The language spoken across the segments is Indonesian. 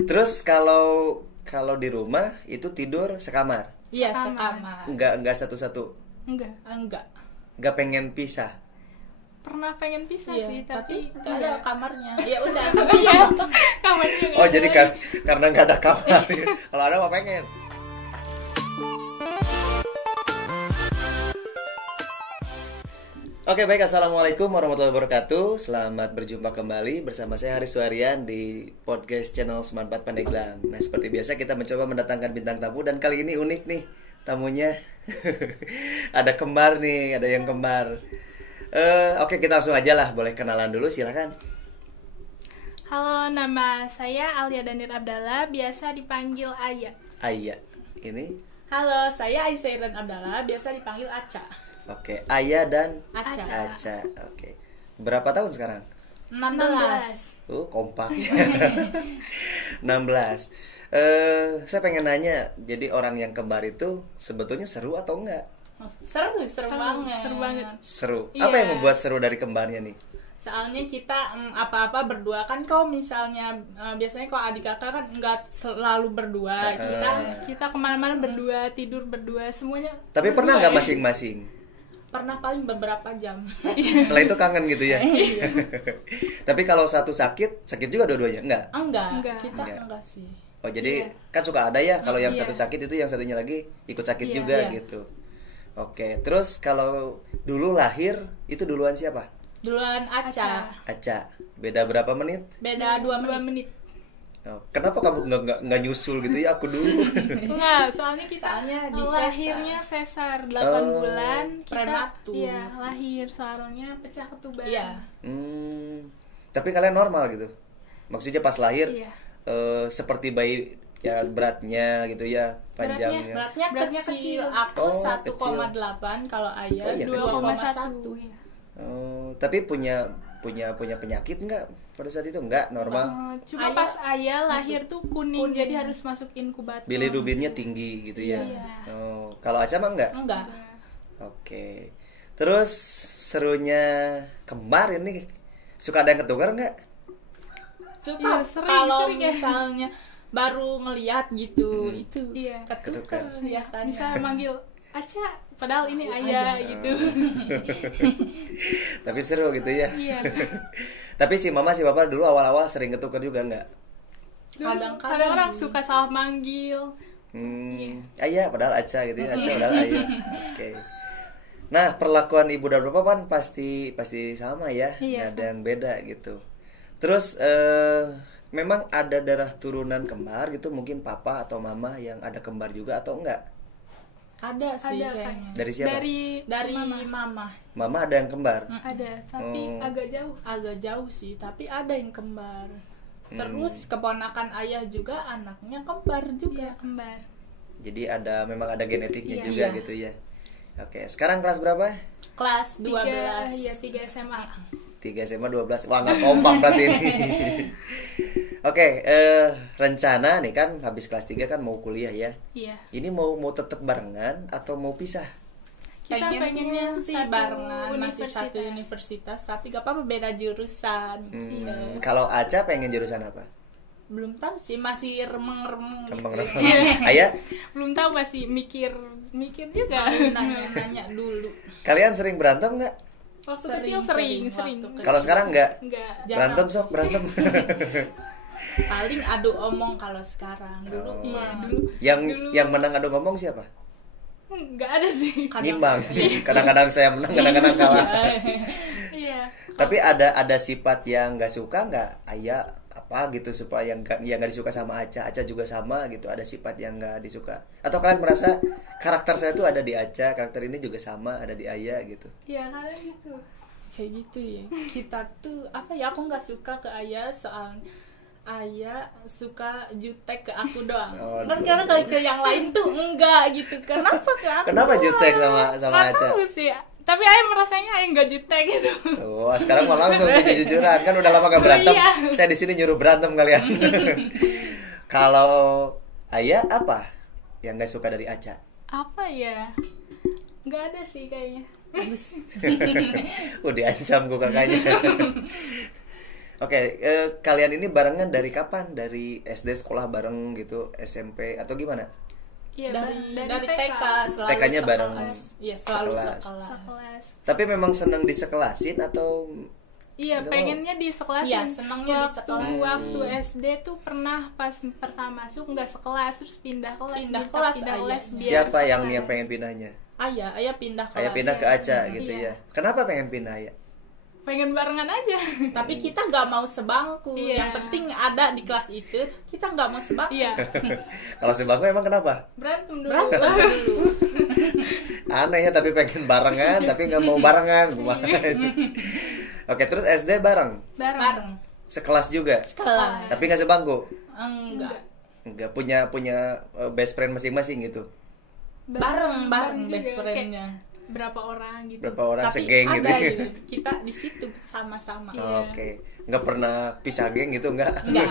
Terus kalau di rumah itu tidur sekamar? Iya, Sekamar. sekamar. Enggak satu-satu. Enggak. Enggak pengen pisah. Pernah pengen pisah Iya, sih, tapi nggak ada kamarnya. Ya udah. Iya, kamarnya nggak Oh, ada. jadi karena nggak ada kamar. Kalau ada mah pengen. Oke, baik. Assalamualaikum warahmatullahi wabarakatuh. Selamat berjumpa kembali bersama saya Haris Suharian di podcast channel Semanpat Pandeglang. Nah, seperti biasa kita mencoba mendatangkan bintang tamu dan kali ini unik nih tamunya. Ada kembar nih, ada yang kembar. Oke, kita langsung aja lah. Boleh kenalan dulu, silakan. Halo, nama saya Alia Danir Abdallah, biasa dipanggil Aya. Aya. Ini Halo, saya Aisairan Abdallah, biasa dipanggil Aca. oke, Aya dan Aca. Aca. Oke. Berapa tahun sekarang? 16. Kompak. 16. Saya pengen nanya, jadi orang yang kembar itu sebetulnya seru atau enggak? Seru banget. Seru banget. Seru. Iya. Apa yang membuat seru dari kembarnya nih? Soalnya kita apa-apa berdua kan, kalau misalnya biasanya kalau adik kakak kan nggak selalu berdua. Kita kemana-mana berdua, tidur berdua, semuanya. Tapi berdua pernah nggak ya. masing-masing? Pernah paling beberapa jam. Setelah itu kangen gitu ya? Tapi kalau satu sakit juga dua-duanya? Enggak? Enggak. Kita Enggak. enggak sih. Oh, jadi kan suka ada ya kalau yang Iya. satu sakit itu yang satunya lagi ikut sakit Iya, juga iya. gitu. Oke, terus kalau dulu lahir itu duluan siapa? Duluan Aca. Aca. Beda berapa menit? Beda 2 2 menit. menit. Oh, kenapa kamu nggak nyusul gitu ya? Aku dulu. Enggak, soalnya kita Soalnya di lahirnya sesar 8 Oh. bulan, kita Prematur. iya, lahir soalnya pecah ketuban. Iya. Tapi kalian normal gitu? Maksudnya pas lahir Iya. seperti bayi ya beratnya gitu ya, panjangnya. Beratnya kecil. Aku Oh, 1,8, kalau Ayah Oh, iya, kecil. 2,1. 2,1. Iya. Tapi punya penyakit nggak pada saat itu? Nggak, normal. Cuma Ayah- pas Ayah lahir tuh kuning, Kuning. jadi harus masuk inkubator. Bilirubinnya tinggi gitu ya. Iya. Oh, kalau Aca mah nggak? Enggak. Oke. Terus serunya kembar ini suka ada yang ketukar nggak? Suka Iya, sering, kalau sering ya. misalnya baru ngelihat gitu, itu Iya. ketukar biasanya. Bisa manggil Aca, padahal ini Ayah gitu. Tapi seru gitu ya. Iya. Tapi si mama si papa dulu awal-awal sering ketukar juga nggak? Kadang-kadang orang sih. suka salah manggil. Ayah padahal Aca gitu ya, Aca padahal Ayah. Oke. Nah, perlakuan ibu dan bapak kan pasti sama ya, Iya, nggak ada yang beda gitu. Terus memang ada darah turunan kembar gitu, mungkin papa atau mama yang ada kembar juga atau enggak? Ada sih Ada kayaknya. kan? Dari siapa? Dari mama. mama. Mama ada yang kembar. Ada, tapi Oh. agak jauh. Agak jauh sih, tapi ada yang kembar. Terus keponakan ayah juga anaknya kembar juga. Iya, kembar. Jadi memang ada genetiknya Iya. juga Iya. gitu ya. Oke, sekarang kelas berapa? Kelas 12. 3 SMA. 3 SMA 12. Wah, nggak kompak berarti ini. Oke, rencana nih kan habis kelas 3 kan mau kuliah ya. Iya. Ini mau tetap barengan atau mau pisah? Kita pengennya sih satu barengan, masih universitas. satu universitas, tapi gak apa-apa beda jurusan. Gitu. Kalau Aca pengen jurusan apa? Belum tahu sih, masih remeng-remeng gitu. Rempeng-rempeng. Ayah, Belum tahu, masih mikir juga. Nanya-nanya dulu. kalian sering berantem nggak? Waktu Sering, kecil sering. sering. Waktu Kalau sekarang nggak? Enggak. Jarang. Berantem sok, berantem. Paling adu omong kalau sekarang. Dulu Iya, mah dulu. Yang menang adu ngomong siapa? Enggak ada sih. Nimbang. Kadang-kadang saya menang, kadang-kadang kalah. Iya. Tapi ada sifat yang nggak suka nggak? Ayah apa gitu supaya yang nggak disuka sama Aca juga sama gitu, ada sifat yang nggak disuka atau kalian merasa karakter saya tuh ada di Aca, karakter ini juga sama ada di Ayah gitu? Iya, kalian gitu. kayak gitu ya. Kita tuh apa ya, aku nggak suka ke ayah soal ayah suka jutek ke aku doang. Oh, Kan karena kalau ke yang lain tuh enggak gitu. Kenapa ke aku? Kenapa doang? jutek sama Nggak Aca? tahu sih. Tapi Ayah merasanya Ayah nggak jutek gitu. Wah, sekarang mau langsung kejujuran kan udah lama gak berantem. Iya. Saya di sini nyuruh berantem kalian. Kalau Ayah apa yang nggak suka dari Aca? Apa ya? Nggak ada sih kayaknya. Diancam gue kakaknya. Oke, kalian ini barengan dari kapan? Dari SD sekolah bareng gitu, SMP atau gimana? Iya, dari TK selalu TK-nya sekelas. bareng. Iya, selalu Sekelas. sekelas. sekelas. Tapi memang seneng disekelasin atau Iya, Nggak pengennya di sekelas. Iya, senangnya di sekelas. Waktu SD tuh pernah pas pertama masuk nggak sekelas, terus pindah kelas, Pindah minta kelas, pindah iya. les biar siapa yang sekelas. pengen pindahnya? Ayah pindah kelas. Kayak pindah ke Aca gitu Iya. ya. Kenapa pengen pindah ya? Pengen barengan aja. Tapi kita nggak mau sebangku. Iya. Yang penting ada di kelas itu, kita nggak mau sebangku. Iya, Kalau sebangku emang kenapa? berantem dulu. Berantem dulu. Aneh ya, tapi pengen barengan tapi nggak mau barengan. Gimana? Oke, terus SD bareng, Bareng. sekelas juga, Kelas. tapi nggak sebangku. Enggak. Nggak punya best friend masing-masing gitu. Bareng juga, best kayak friend-nya. berapa orang gitu. Berapa orang Tapi segeng ada gitu. gitu. Kita di situ sama-sama. Iya. Oke, nggak pernah pisah geng gitu nggak? Enggak.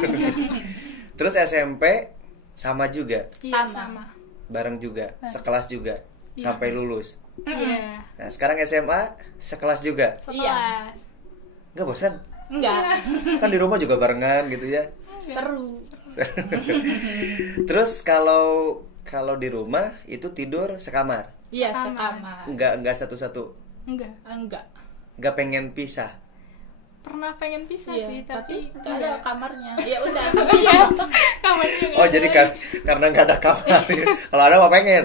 Terus SMP sama juga, Iya, Sama. sama. bareng juga, sekelas juga, Iya. sampai lulus. Iya, Nah, sekarang SMA sekelas juga. sekelas. Nggak bosan? Enggak. Kan di rumah juga barengan gitu ya. Seru. Terus kalau di rumah itu tidur sekamar. Iya, Sekamar. sekamar. Enggak satu-satu. Enggak. Enggak pengen pisah. Pernah pengen pisah Iya, sih, tapi nggak ada kamarnya. Ya udah. Iya. Kamarnya nggak Oh, ada jadi lagi. karena nggak ada kamar. Kalau ada mah pengen.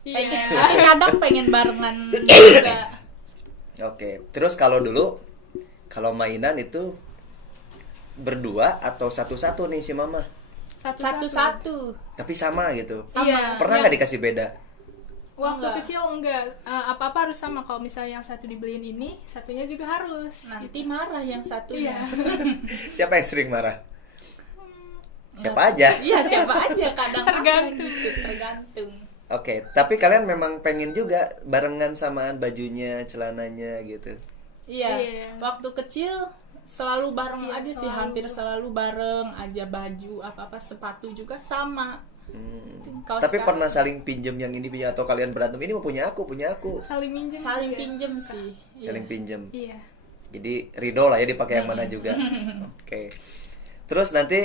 pengen. Iya. Tapi kadang pengen barengan juga. Oke. Terus kalau mainan itu berdua atau satu-satu nih si mama. Satu-satu. Tapi sama gitu. Sama. Iya. Pernah nggak dikasih beda? Waktu Enggak. kecil enggak, apa-apa harus sama. Kalau misalnya yang satu dibeliin ini, satunya juga harus. Nanti marah yang satunya. Iya. Siapa yang sering marah? Siapa aja. Iya, siapa aja kadang Tergantung. gitu, tergantung. Oke, tapi kalian memang pengen juga barengan samaan bajunya, celananya gitu. Iya. Iya. Waktu kecil selalu bareng Iya, aja sih, selalu. hampir selalu bareng aja, baju apa-apa, sepatu juga sama. Kalau Tapi sekarang pernah saling pinjem yang ini punya atau kalian berantem ini mau punya aku Saling minjem. saling juga. pinjem sih. saling Iya. pinjem. Iya. Jadi ridho lah ya dipakai yang mana juga. Oke. Terus nanti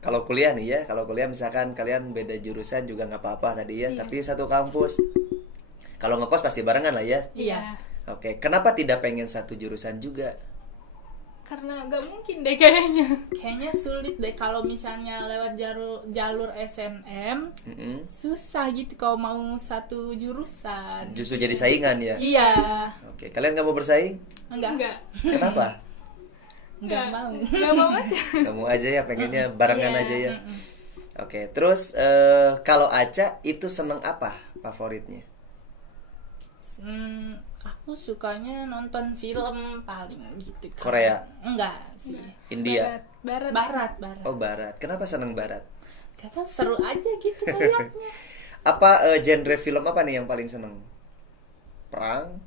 kalau kuliah nih ya, kalau kuliah misalkan kalian beda jurusan juga nggak apa-apa tadi ya, Iya. tapi satu kampus. Kalau ngekos pasti barengan lah ya. Iya. Oke, kenapa tidak pengen satu jurusan juga? Karena nggak mungkin deh kayaknya. Kayaknya sulit deh kalau misalnya lewat jalur SNM, Mm-mm. susah gitu kalau mau satu jurusan. Justru jadi saingan ya. Iya. Oke, kalian nggak mau bersaing? Enggak. Kenapa? Enggak mau. Enggak mau aja. Kamu aja ya pengennya barengan Iya. aja ya. Oke, terus kalau Aca itu seneng apa favoritnya? Aku sukanya nonton film paling gitu kan. Korea? Enggak sih. India? Barat. Barat. Oh, Barat. Kenapa seneng Barat? Gak tau, seru aja gitu liatnya. Apa genre film apa nih yang paling seneng? Perang?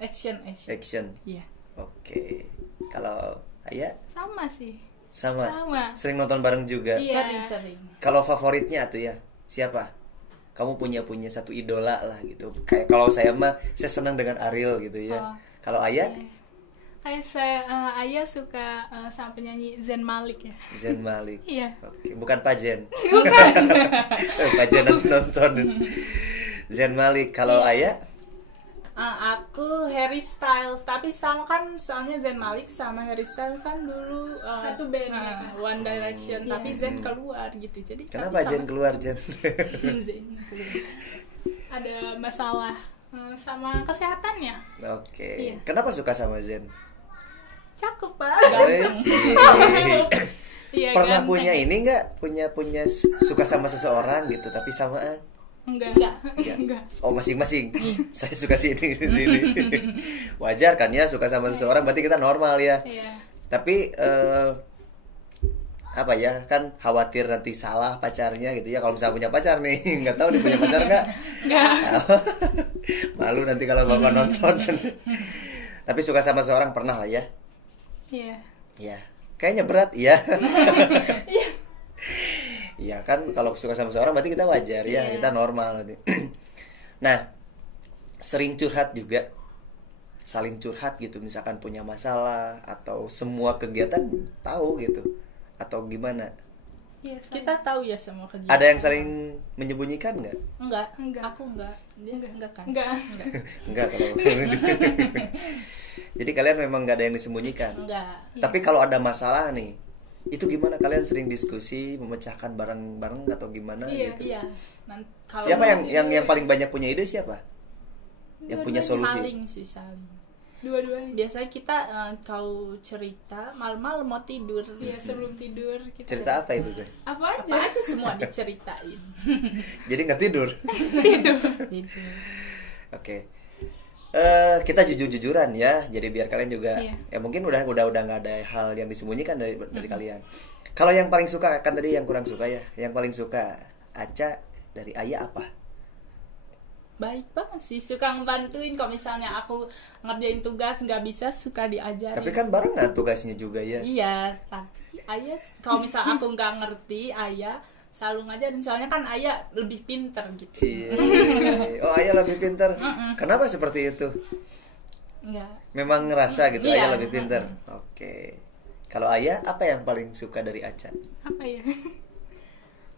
Action. Action? Iya. Oke. Kalau Ayah? Sama sih. Sama? Sama. Sering nonton bareng juga? Iya. Sering. Kalau favoritnya tuh ya, siapa? Kamu punya satu idola lah gitu. Kayak kalau saya mah, saya senang dengan Ariel gitu ya. Oh. Kalau Ayah? Ayah suka sama penyanyi Zayn Malik ya. Zayn Malik. Iya. Oke, bukan Pajen. Pajen nanti nonton. Zayn Malik. Kalau Ayah? Aku Harry Styles, tapi sama kan soalnya Zayn Malik sama Harry Styles kan dulu Satu band ya, kan? One Direction, Iya. tapi Zayn keluar gitu. Jadi Kenapa tapi Jen keluar Jen? Zayn keluar. Ada masalah sama kesehatannya. Oke. Iya. Kenapa suka sama Zen? Cakep Pak. Iya, Pernah ganteng. punya ini nggak? Punya suka sama seseorang gitu tapi samaan? Enggak. Iya. Enggak. Oh, masing-masing. Saya suka sini sini. Wajar kan ya suka sama seseorang berarti kita normal ya. Iya. Tapi apa ya, kan khawatir nanti salah pacarnya gitu ya. Kalau misalnya punya pacar nih, nggak tahu dia punya pacar nggak? Enggak. Malu nanti kalau bapak nonton. Tapi suka sama seseorang pernah lah ya. Iya. Iya. Kayaknya berat ya. Iya kan, kalau suka sama seseorang berarti kita wajar ya, Iya. kita normal nanti. Nah, sering curhat juga. saling curhat gitu, misalkan punya masalah atau semua kegiatan tahu gitu atau gimana? Iya, Kita tahu ya semua kegiatan. Ada yang saling menyembunyikan nggak? Enggak. Enggak. Aku enggak. Dia enggak kan? enggak. Enggak kalau. Jadi kalian memang nggak ada yang disembunyikan. Enggak. Tapi kalau ada masalah nih, itu gimana, kalian sering diskusi, memecahkan bareng-bareng atau gimana Iya. gitu? Iya. Kalau Siapa nanti yang paling banyak punya ide siapa? Yang punya solusi? saling. Dua-duanya. Biasanya kita kau cerita malam-malam mau tidur. Iya, sebelum tidur kita Cerita apa itu tuh? apa aja. Apa aja semua diceritain. Jadi nggak tidur. Tidur. Oke. Kita jujur-jujuran ya. Jadi biar kalian juga Iya. ya mungkin udah nggak ada hal yang disembunyikan dari kalian. Kalau yang paling suka, kan tadi yang kurang suka ya. Yang paling suka Aca dari Ayah apa? Baik banget sih, suka ngebantuin. Kalau misalnya aku ngerjain tugas nggak bisa, suka diajarin. Tapi kan barengan tugasnya juga ya. Iya, tapi ayah kalau misal aku nggak ngerti, ayah selalu ngajarin. Soalnya kan ayah lebih pinter gitu. Cie. Oh, Ayah lebih pintar. Kenapa seperti itu? Enggak. Memang ngerasa gitu, Iya. Ayah lebih pintar. Oke. Kalau Ayah apa yang paling suka dari Aca? Apa ya?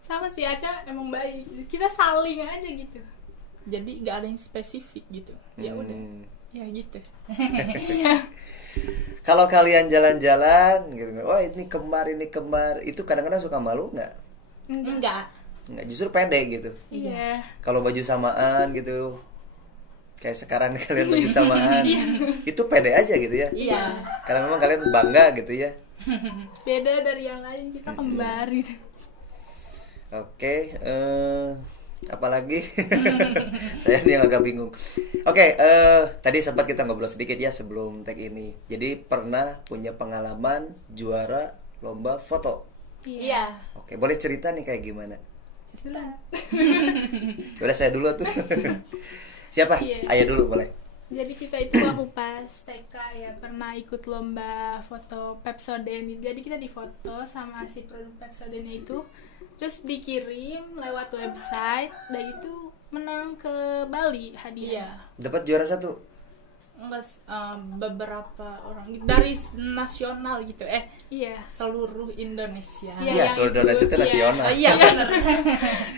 Sama sih, Aca emang baik. Kita saling aja gitu. Jadi nggak ada yang spesifik gitu. Ya udah. Hmm. Ya gitu. Iya. Kalau kalian jalan-jalan gitu, wah ini kembar, itu kadang-kadang suka malu nggak? Enggak. Nggak, justru pede gitu. Iya. Kalau baju samaan gitu, kayak sekarang kalian baju samaan, itu pede aja gitu ya. Iya. Karena memang kalian bangga gitu ya. Beda dari yang lain, kita kembar gitu. Oke, apalagi saya nih yang agak bingung. Oke, tadi sempat kita ngobrol sedikit ya sebelum tag ini. Jadi pernah punya pengalaman juara lomba foto. Iya. Oke, boleh cerita nih kayak gimana? Cerita. Udah saya dulu tuh. Siapa? Iya. Ayah dulu boleh. Jadi kita itu waktu pas TK ya pernah ikut lomba foto Pepsodent. Jadi kita difoto sama si produk Pepsodentnya itu, terus dikirim lewat website, dan itu menang ke Bali Iya. hadiah. Dapat juara 1. Enggak, beberapa orang dari nasional gitu. Iya. Seluruh Indonesia. Iya, Iya, yang seluruh ikut, Indonesia itu iya. nasional. Iya benar.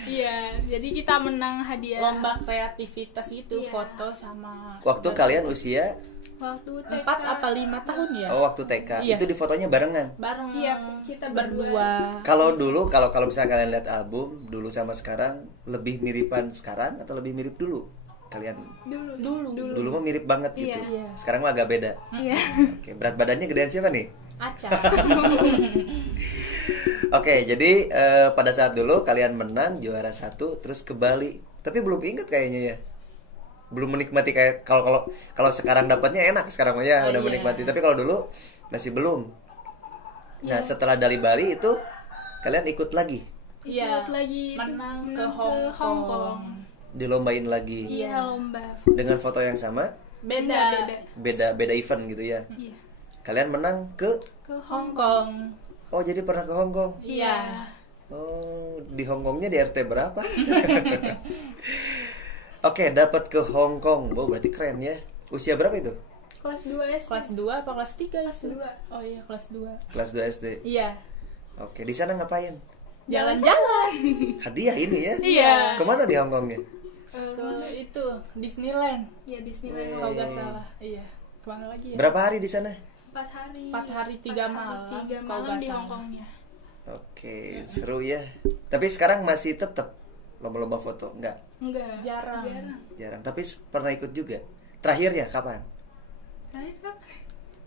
Iya, jadi kita menang hadiah. Lomba kreativitas itu, Iya. foto sama. Waktu kalian usia Waktu TK 4 apa 5 tahun ya? oh waktu TK, Iya. itu di fotonya barengan. Bareng. Iya, kita berdua. Kalau dulu kalau misalnya kalian lihat album dulu sama sekarang, lebih miripan sekarang atau lebih mirip dulu? Kalian dulu mah mirip banget gitu. Iya. Sekarang mah agak beda. Iya. Oke, berat badannya gedean siapa nih? Aca. Oke, jadi pada saat dulu kalian menang juara 1 terus ke Bali. Tapi belum inget kayaknya ya. Belum menikmati kayak kalau sekarang dapatnya enak sekarang mah ya Oh, udah iya. menikmati. Tapi kalau dulu masih belum. Nah, setelah dari Bali itu kalian ikut lagi, Iya. Ikut lagi itu, menang ke Hong Hong Kong. Kong. dilombain lagi Iya, lomba. dengan foto yang sama, Beda. beda event gitu ya. Iya. Kalian menang ke Ke Hong Kong. oh jadi pernah ke Hong Kong. Iya. Oh, di Hong Kongnya di RT berapa? Oke, dapat ke Hong Kong. Wow, berarti keren ya. Usia berapa itu? Kelas 2 SD. Kelas 2 apa kelas 3 Kelas itu? 2. Oh iya, kelas 2. Kelas 2 SD. Iya. Oke, di sana ngapain? Jalan-jalan. Hadiah ini ya? Iya. Kemana di Hong Kongnya? Ke itu Disneyland. Ya Disneyland. Kalau nggak salah. Iya. Kemana lagi ya? Berapa hari di sana? 4 hari. 4 hari 3 malam. 3 kalau malam nggak di salah. Hong Kongnya. Oke, seru ya. Tapi sekarang masih tetap lomba-lomba foto? Enggak, Enggak. Jarang. jarang. Tapi pernah ikut juga. Terakhirnya kapan? Terakhir kapan?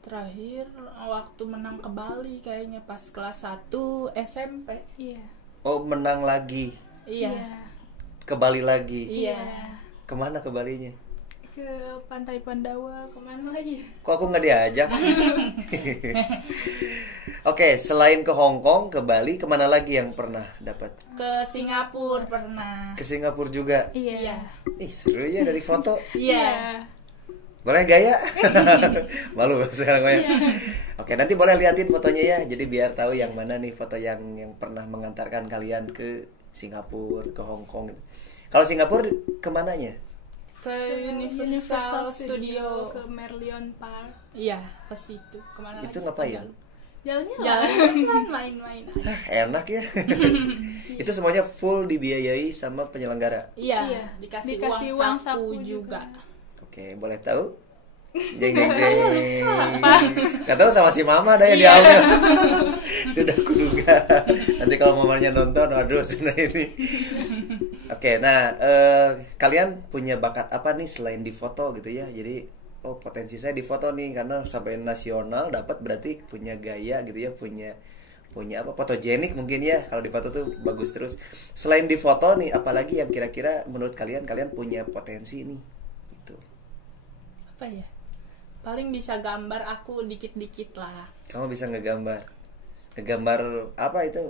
Terakhir waktu menang ke Bali kayaknya pas kelas 1 SMP. Iya. Oh, menang lagi. Iya. Ke Bali lagi. Iya. Kemana ke Balinya? Ke Pantai Pandawa, kemana lagi? Kok aku nggak diajak sih? Oke, selain ke Hong Kong, ke Bali, kemana lagi yang pernah dapat? Ke Singapura pernah. Ke Singapura juga. Iya. Ih, seru ya dari foto. Iya. Boleh gaya? Malu sekarang ya. Oke, nanti boleh liatin fotonya ya. Jadi biar tahu yang mana nih foto yang pernah mengantarkan kalian ke Singapura, ke Hong Kong gitu. Kalau Singapura kemananya? ke Universal Studio. ke Merlion Park. Iya, ke situ. Kemana Itu lagi? ngapain? Jalan-jalan. Jalan main-main aja. Enak ya. Itu semuanya full dibiayai sama penyelenggara. Iya, dikasih uang saku juga. Oke, boleh tahu? Jeng jeng jeng. Gak tahu sama si mama ada yang diambil. Sudah kuduga. Nanti kalau mamanya nonton, aduh senang ini. Oke, nah kalian punya bakat apa nih selain di foto gitu ya? Jadi oh potensi saya di foto nih karena sampai nasional dapat berarti punya gaya gitu ya, punya apa fotogenik mungkin ya, kalau di foto tuh bagus terus. Selain di foto nih, apalagi yang kira-kira menurut kalian punya potensi nih gitu. Apa ya? Paling bisa gambar aku dikit-dikit lah. Kamu bisa ngegambar apa itu?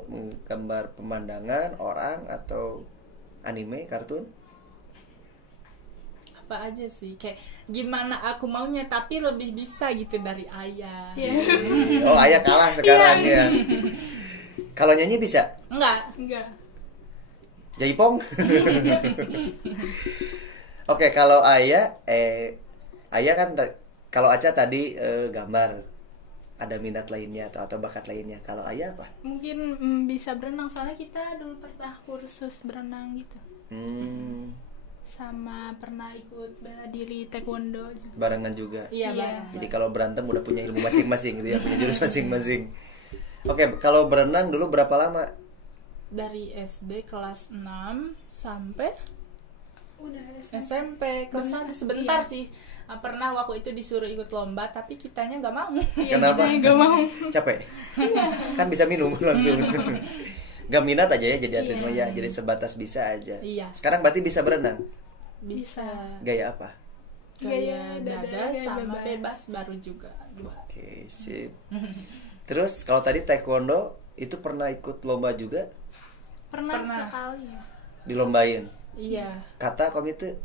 Gambar pemandangan orang atau anime, kartun? Apa aja sih, kayak gimana aku maunya, tapi lebih bisa gitu dari ayah. Oh, ayah kalah sekarang ya. Kalau nyanyi bisa? Enggak. Jaipong? Oke, kalau ayah kan kalau Aca tadi gambar, ada minat lainnya atau bakat lainnya. Kalau ayah apa? Mungkin bisa berenang, soalnya kita dulu pernah kursus berenang gitu. Sama pernah ikut bela diri taekwondo juga. Barengan juga. Iya. Jadi kalau berantem udah punya ilmu masing-masing gitu ya, punya jurus masing-masing. Oke, kalau berenang dulu berapa lama? Dari SD kelas 6 sampai Udah SMP kelas 1 sebentar sih. Pernah waktu itu disuruh ikut lomba, tapi kitanya nggak mau. Kenapa? Nggak mau. Capek. Kan bisa minum langsung. Gak minat aja ya jadi atlet ya, jadi sebatas bisa aja. Iya. Sekarang berarti bisa berenang. Bisa. Gaya apa? Gaya dada gaya sama bebas baru juga dua. Oke, sip. Terus kalau tadi taekwondo itu pernah ikut lomba juga? Pernah. Sekali ya. Dilombain. Iya. Kata komite.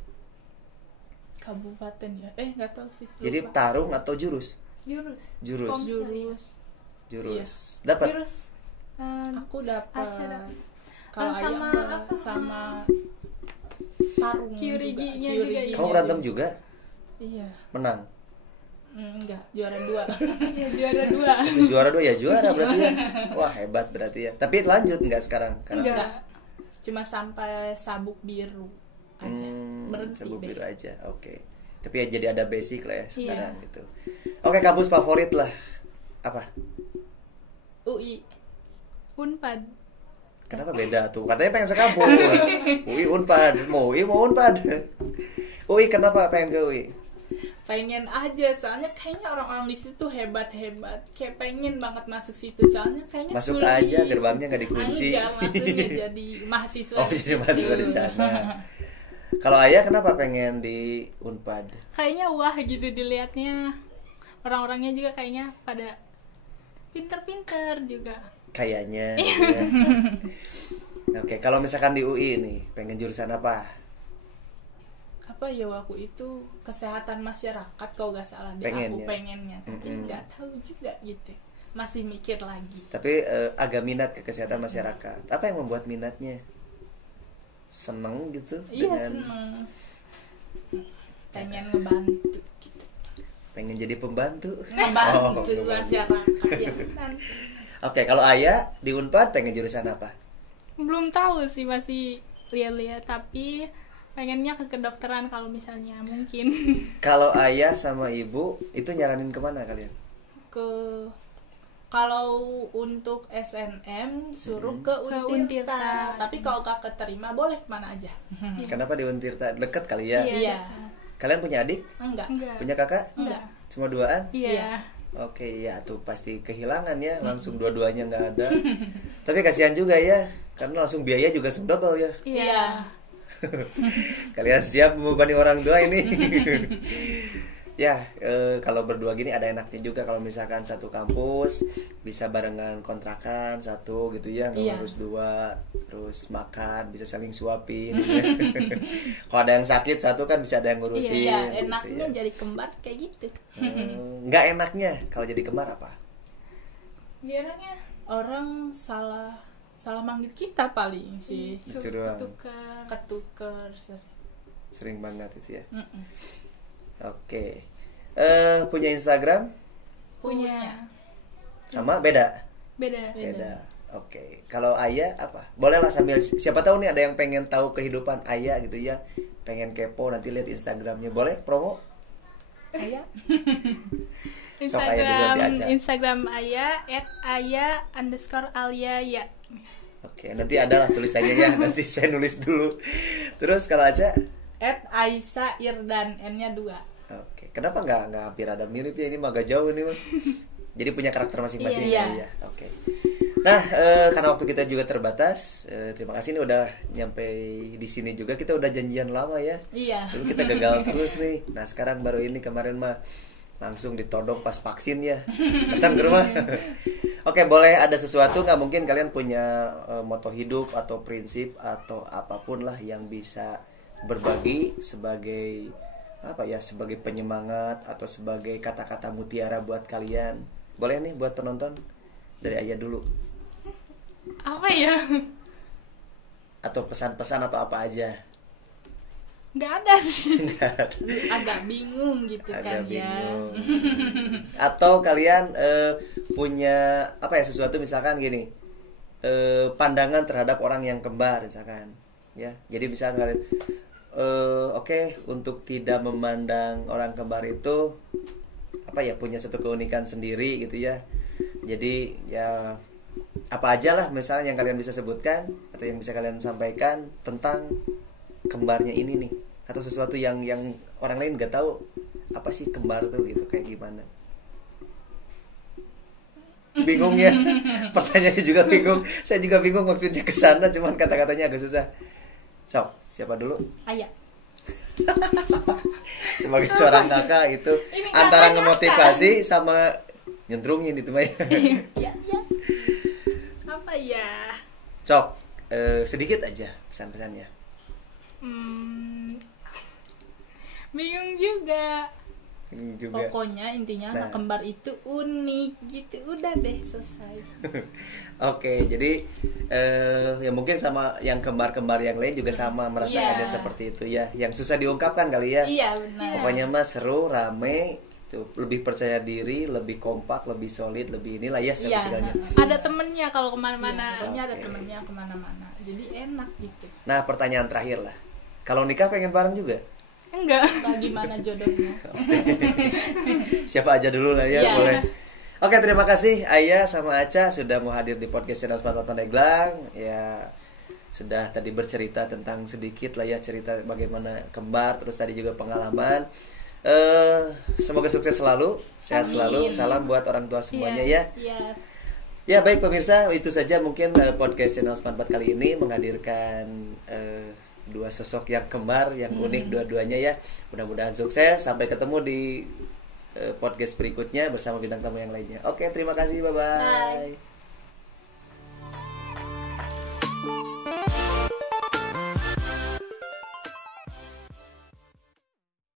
Kabupaten ya. Nggak tahu sih. Jadi Lupa. tarung atau jurus? Jurus. Jurus. Dapat. Jurus. Aku dapat. Aca dapat. Kalau Sama ayah apa? sama tarung Kyuriginya juga. juga, iya. Kamu berantem juga? Iya. Menang. Enggak, juara 2. Iya, juara 2. Tapi juara 2 ya juara berarti ya. Wah, hebat berarti ya. Tapi lanjut nggak sekarang? Enggak. Cuma sampai sabuk biru aja. Berhenti Sabuk deh. biru aja. Oke. Tapi ya jadi ada basic lah ya sekarang Iya. gitu. Oke, kampus favorit lah. Apa? UI. Unpad. Kenapa beda tuh? Katanya pengen sekampus. UI Unpad, mau Unpad. UI kenapa pengen ke UI? Pengen aja, soalnya kayaknya orang-orang di situ hebat-hebat. Kayak pengen banget masuk situ, soalnya kayaknya Masuk sulit. aja, gerbangnya nggak dikunci. Enggak, maksudnya jadi mahasiswa. Oh, jadi mahasiswa di sana. Kalau ayah kenapa pengen di Unpad? Kayaknya wah gitu dilihatnya. Orang-orangnya juga kayaknya pada pinter-pinter juga. Kayaknya. Ya. Oke, kalau misalkan di UI nih, pengen jurusan apa? Apa ya waktu itu kesehatan masyarakat kalau nggak salah deh, Pengen, aku ya? pengennya, tapi nggak tahu juga gitu, masih mikir lagi. Tapi agak minat ke kesehatan masyarakat. Apa yang membuat minatnya? Seneng gitu? Iya, seneng, pengen ngebantu gitu. Pengen jadi pembantu? Ngebantu ngebantu. masyarakat ya kan. Oke, kalau ayah di Unpad pengen jurusan apa? Belum tahu sih, masih lihat-lihat, tapi pengennya ke kedokteran kalau misalnya mungkin. Kalau ayah sama ibu itu nyaranin kemana kalian? Kalau untuk SNM suruh ke Ke Untirta, Untirta. tapi kalau gak keterima boleh kemana aja. Kenapa di Untirta? Deket kali ya? Iya. Kalian punya adik? Enggak. Punya kakak? Enggak. Cuma duaan? Iya. Oke, ya tuh pasti kehilangan ya, langsung dua-duanya nggak ada. Tapi kasihan juga ya, karena langsung biaya juga langsung double ya. Iya. Kalian siap membebani orang tua ini? Ya, kalau berdua gini ada enaknya juga kalau misalkan satu kampus bisa barengan kontrakan satu gitu ya, nggak Iya. harus dua, terus makan bisa saling suapin. Gitu ya. Kalau ada yang sakit satu kan bisa ada yang ngurusin. Iya, gitu enaknya ya. jadi kembar kayak gitu. Nggak enaknya kalau jadi kembar apa? Biaranya Orang salah manggil kita paling sih. Gitu doang. ketukar. Ketuker sering. Sering banget itu ya. Mm-mm. Oke. Punya Instagram? Punya. Sama beda? Beda. Beda. Oke. Kalau Ayah apa? Boleh lah sambil siapa tahu nih ada yang pengen tahu kehidupan Ayah gitu ya. Pengen kepo nanti lihat Instagramnya. Boleh promo? Ayah. Sok Ayah dulu nanti aja. Instagram Ayah @aya_alia ya. Oke, nanti ada lah tulisannya ya. Nanti saya nulis dulu. Terus kalau Aca? Aisa Irdan, N-nya 2. Oke. Kenapa nggak hampir ada mirip ya? Ini mah agak jauh nih, Bang. Jadi punya karakter masing-masing Iya. ya. Oke. Nah, karena waktu kita juga terbatas, terima kasih nih udah nyampe di sini juga. Kita udah janjian lama ya. Iya. Dulu kita gagal terus nih. Nah, sekarang baru ini kemarin mah langsung ditodong pas vaksin ya. Datang ke rumah. Oke, boleh ada sesuatu nggak, mungkin kalian punya moto hidup atau prinsip atau apapun lah yang bisa berbagi sebagai apa ya, sebagai penyemangat atau sebagai kata-kata mutiara buat kalian. Boleh nih buat penonton. Dari Ayah dulu. Apa ya? Atau pesan-pesan atau apa aja. Nggak ada sih. Agak bingung gitu kan Agak ya. bingung. Atau kalian punya apa ya, sesuatu misalkan gini, pandangan terhadap orang yang kembar misalkan ya. Jadi misalkan kalian oke, untuk tidak memandang orang kembar itu apa ya, punya satu keunikan sendiri gitu ya. Jadi ya apa aja lah misalnya yang kalian bisa sebutkan atau yang bisa kalian sampaikan tentang kembarnya ini nih, atau sesuatu yang orang lain nggak tahu apa sih kembar tuh gitu, kayak gimana. Bingung ya, pertanyaannya juga bingung, saya juga bingung maksudnya ke sana, cuman kata-katanya agak susah. Sok, siapa dulu? Ayah. Sebagai seorang kakak itu Ini antara kakaknya ngemotivasi sama nyendrungin itu mah. Ya, ya. Apa ya? Sok, sedikit aja pesan-pesannya. Bingung juga. Juga. Pokoknya intinya Nah. anak kembar itu unik gitu. Udah deh, selesai. Oke, jadi ya mungkin sama yang kembar-kembar yang lain juga sama merasakannya Iya. seperti itu ya. Yang susah diungkapkan kali ya. Iya, benar. Pokoknya mah seru, rame, tuh lebih percaya diri, lebih kompak, lebih solid, lebih inilah ya Iya. segalanya. Ada temennya kalau kemana-mana. Ini ada Oke. temennya kemana-mana. Jadi enak gitu. Nah, pertanyaan terakhir lah. Kalau nikah pengen bareng juga? Enggak. Bagaimana jodohnya? Siapa aja dulu lah ya, Iya. boleh. Oke, terima kasih Ayah sama Aca sudah mau hadir di podcast channel Smart Pandeglang. Ya, sudah tadi bercerita tentang sedikit lah ya, cerita bagaimana kembar, terus tadi juga pengalaman. Semoga sukses selalu, sehat Amin. selalu. Salam buat orang tua semuanya ya. Iya. Ya baik pemirsa, itu saja mungkin podcast channel Smart kali ini menghadirkan dua sosok yang kembar, yang unik dua-duanya ya. Mudah-mudahan sukses. Sampai ketemu di podcast berikutnya bersama bintang tamu yang lainnya. Oke, terima kasih, bye-bye. Bye.